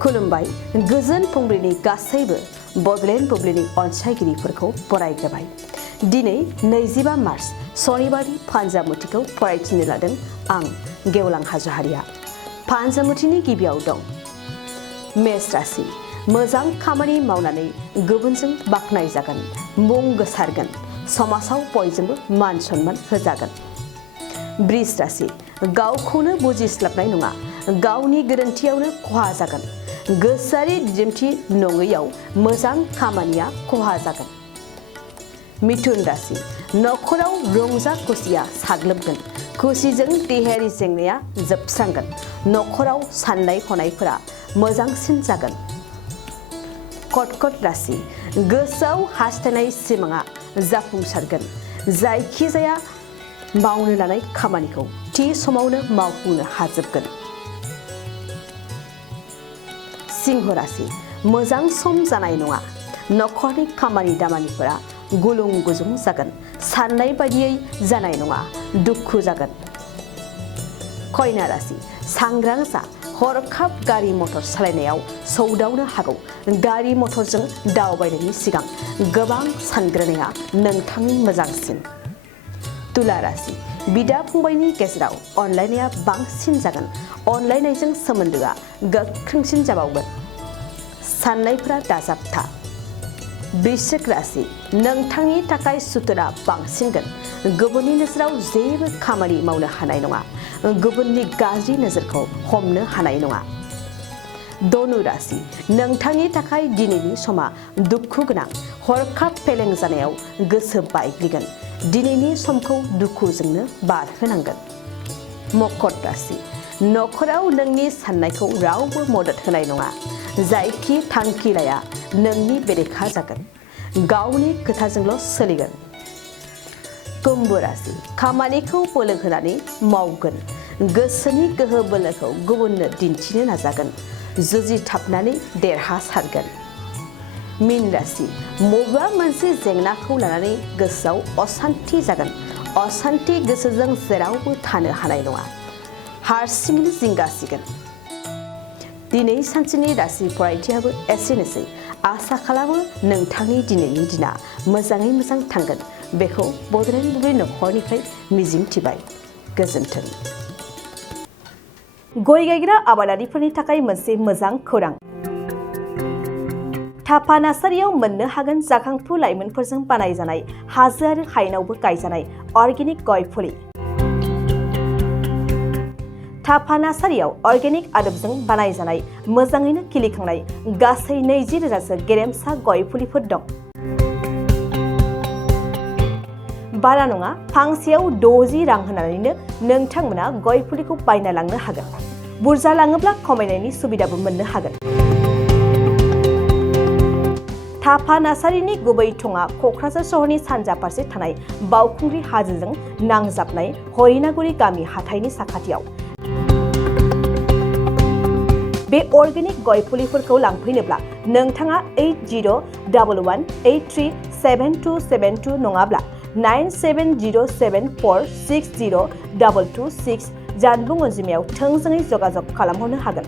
खुलुमबाय गोजोन फुंबिलिनि गासैबो बडलेण्ड बुब्लिनि अनसायगिरिफोरखौ बरायग्रोबाय। दिनै 25 मार्च सनिबारनि फानजामुथिखौ फरायथिनो लादों आं गेवलां हाज'हारिया। फानजामुथिनि गिबियाव दं मेष राशि। मोजां खामानि मावनानै गुबुनजों बाख्नाय जागोन, मुं गोसारगोन, समाजाव बयजोंबो मान सन्मान होजागोन। बृष राशि। गावखौनो बुजिस्लाबनाय नङा, गावनि गोरोन्थियावनो खहा जागोन। गोसोआरि दिदोमथि नङैयाव मोजां खामानिया खहा जागोन। मिथुन राशि। नखराव रंजा खुसिया साग्लोबगोन, खुसिजों देहायारि जेंनाया जोबस्रांगोन। नखराव साननाय हनायफोरा मोजांसिन जागोन। कर्कट राशि। गोसोआव हास्थायनाय सिमाङा जाफुंसारगोन। जायखिजाया मावनो लानाय खामानिखौ थि समावनो मावफुंनो हाजोबगोन। सिंह राशि। मोजां सम जानाय नङा, नखरनि खामानि दामानिफोरा गुलुं गुजुं जागोन। साननाय बायदियै जानाय नङा, दुखु जागोन। कन्या राशि। सांग्रां जा, हरखाब गारि मटर सालायनायाव सौदावनो हागौ। गारि मटरजों दावबायनायनि सिगां गोबां सानग्रोनाया नोंथांनि मोजांसिन। तुला राशि। बिदा फंबायनि गेजेराव अनलायनाया बांसिन जागोन। अनलायनायजों सोमोन्दोआ गोख्रोंसिन जाबावगोन। साननायफोरा दाजाबथा। वृश्चिक राशि। नोंथांनि थाखाय सुथुरा बांसिनगोन। गुबुननि नोजोराव जेबो खामानि मावनो हानाय नङा। गुबुननि गाज्रि नोजोरखौ हमनो हानाय नङा। धनु राशि। नोंथांनि थाखाय दिनैनि समा दुखु गोनां। हरखाब फेलें जानायाव गोसो बायग्लिगोन। दिनैनि समखौ दुखुजोंनो बारहोनांगोन। मकर राशि। नखराव नोंनि साननायखौ रावबो मदद होनाय नङा। जायखि थांखि लाया नोंनि बेरेखा जागोन। गावनि खोथाजोंल' सोलिगोन। कुम्भ राशि। खामानिखौ बोलो होनानै मावगोन। गोसोनि गोहो बोलोखौ गुबुननो दिन्थिनो नाजागोन। जुजिथाबनानै देरहासारगोन। मीन राशि। बबेबा मोनसे जेंनाखौ लानानै गोसोआव असान्थि जागोन। असान्थि गोसोजों जेरावबो थानो हानाय नङा। हारसिङैनो जिंगासिगोन। दिनै सानसेनि राशि फरायथियाबो एसेनोसै। आसा खालामो नोंथांनि दिनैनि दिना मोजाङै मोजां थांगोन। बेखौ बडलेण्ड बुब्लि नखरनिफ्राय मिजिंथिबाय। गोजोन्थों। गय गायग्रा आबादारिफोरनि थाखाय मोनसे मोजां खौरां। थाफा नार्सारियाव मोननो हागोन जाखांफु लाइमोनफोरजों बानायजानाय हाजो आरो हायेनावबो गायजानाय अर्गेनिक गय फुलि। थाफा नार्सारियाव अर्गेनिक आदबजों बानायजानाय मोजाङैनो खिलिखांनाय गासै 20,000सो गेरेमसा गय फुलिफोर दं। बारा नङा, फांसेयाव 60 रां होनानैनो नोंथांमोना गय फुलिखौ बायना लांनो हागोन। बुरजा लाङोब्ला खमायनायनि सुबिदाबो मोननो हागोन। थाफा नार्सारिनि गुबै थङा क'क्राझार सहरनि सानजा फारसे थानाय बावखुंग्रि हाजोजों नांजाबनाय हरिनागुरि गामि हाथाइनि साखाथियाव। बे अर्गेनिक गय फुलिफोरखौ लांफैनोब्ला नोंथाङा 8011837272 नङाब्ला 9707460226 जानबुं अनजिमायाव थोंजोङै जगाजग खालामहरनो हागोन।